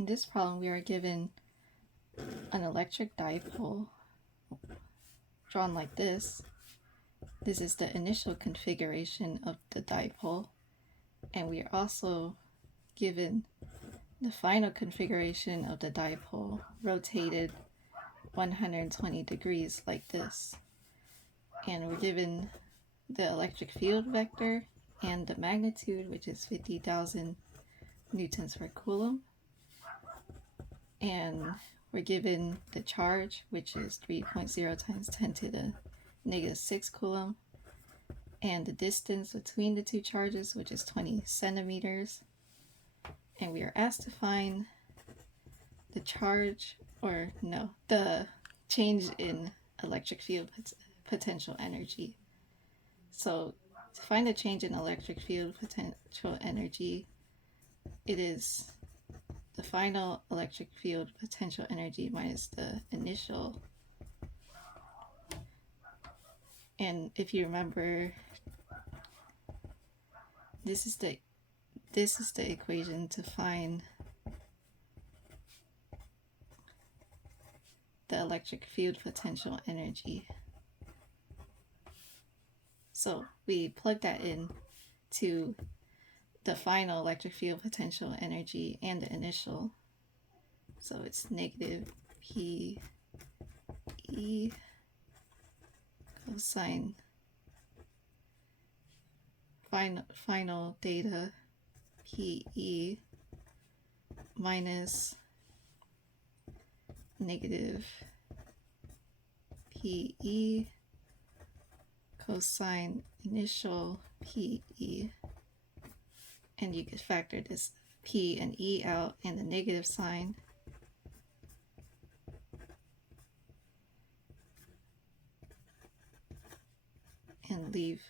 In this problem, we are given an electric dipole drawn like this. This is the initial configuration of the dipole, and we are also given the final configuration of the dipole rotated 120 degrees like this. And we're given the electric field vector and the magnitude, which is 50,000 newtons per coulomb. And we're given the charge, which is 3.0 times 10 to the negative 6 coulomb, and the distance between the two charges, which is 20 centimeters. And we are asked to find the charge, or no, the change in electric field potential energy. So to find the change in electric field potential energy, it is the final electric field potential energy minus the initial. And if you remember, this is the equation to find the electric field potential energy. So we plug that in to the final electric field potential energy and the initial. So it's negative P E cosine final data PE minus negative PE cosine initial PE. And you could factor this P and E out and the negative sign. And leave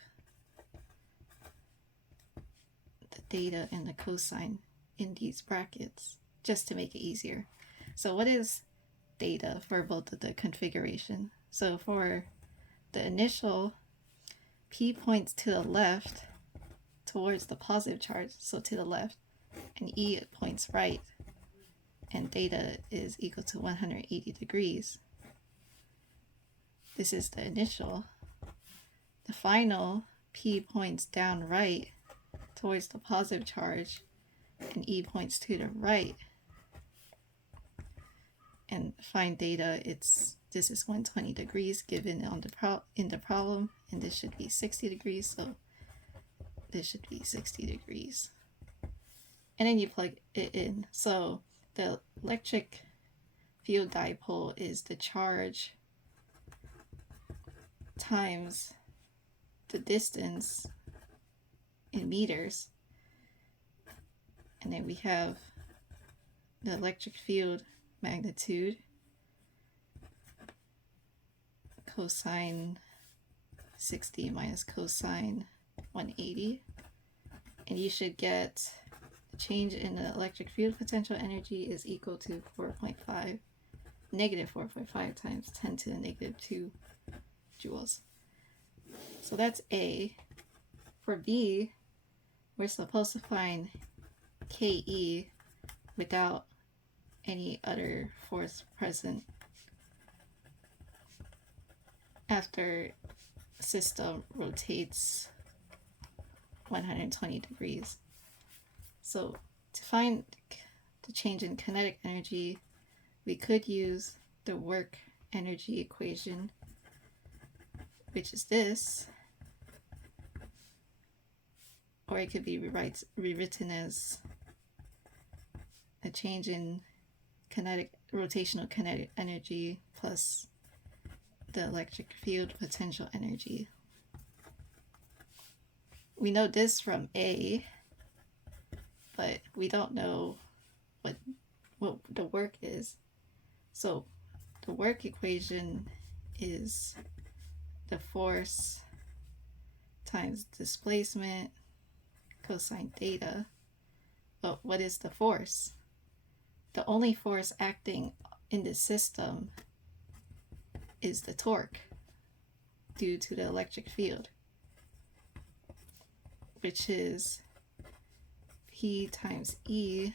the data and the cosine in these brackets just to make it easier. So what is data for both of the configuration? So for the initial, P points to the left towards the positive charge, so to the left, and E points right, and theta is equal to 180 degrees. This is the initial. The final, P points down right towards the positive charge, and E points to the right. And find theta, this is 120 degrees given on in the problem, and this should be 60 degrees, so this should be 60 degrees. And then you plug it in. So the electric field dipole is the charge times the distance in meters. And then we have the electric field magnitude, cosine 60 minus cosine 180, and you should get the change in the electric field potential energy is equal to negative 4.5 times 10 to the negative 2 joules. So that's A. For B, we're supposed to find KE without any other force present after the system rotates 120 degrees. So to find the change in kinetic energy, we could use the work energy equation, which is this, or it could be rewritten as a change in rotational kinetic energy plus the electric field potential energy. We know this from A, but we don't know what the work is. So the work equation is the force times displacement cosine theta. But what is the force? The only force acting in this system is the torque due to the electric field, which is P times E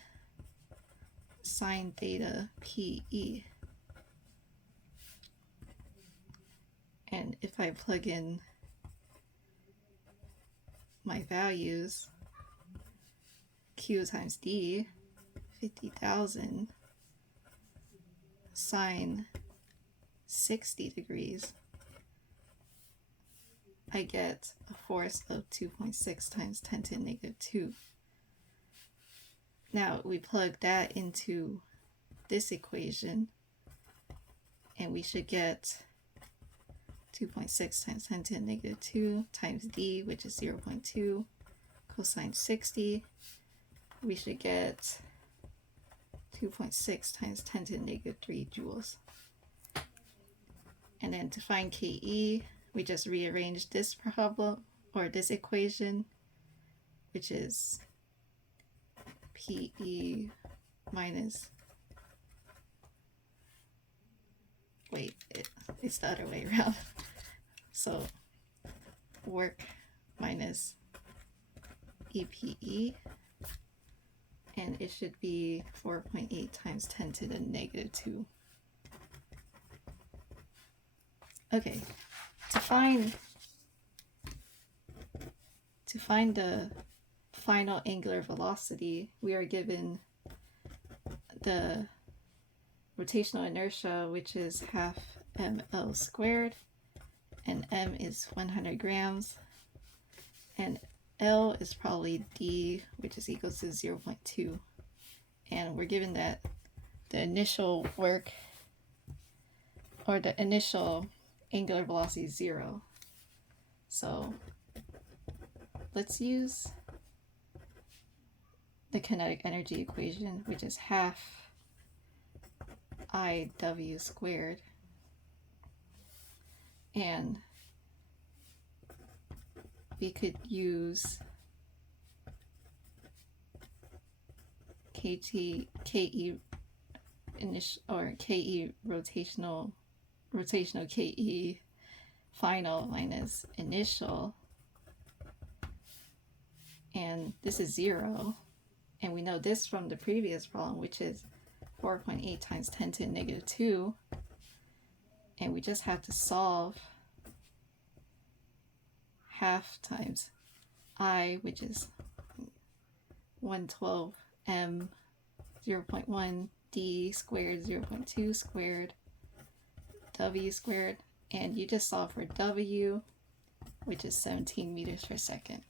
sine theta PE. And if I plug in my values, Q times D, 50,000, sine 60 degrees, I get a force of 2.6 times 10 to the negative 2. Now we plug that into this equation, and we should get 2.6 times 10 to the negative 2 times D, which is 0.2, cosine 60. We should get 2.6 times 10 to the negative 3 joules. And then to find KE, we just rearrange this problem, or this equation, which is PE minus, it's the other way around. So work minus EPE, and it should be 4.8 times 10 to the negative 2. Okay, to find the final angular velocity, we are given the rotational inertia, which is half ml squared, and m is 100 grams, and L is probably D, which is equal to 0.2. And we're given that the initial work, or the initial angular velocity, is 0. So let's use the kinetic energy equation, which is half IW squared, and we could use KE initial, or KE rotational KE final minus initial, and this is 0, and we know this from the previous problem, which is 4.8 times 10 to the negative 2, and we just have to solve half times I, which is 112 m, 0.1 d squared, 0.2 squared, w squared, and you just solve for w, which is 17 meters per second.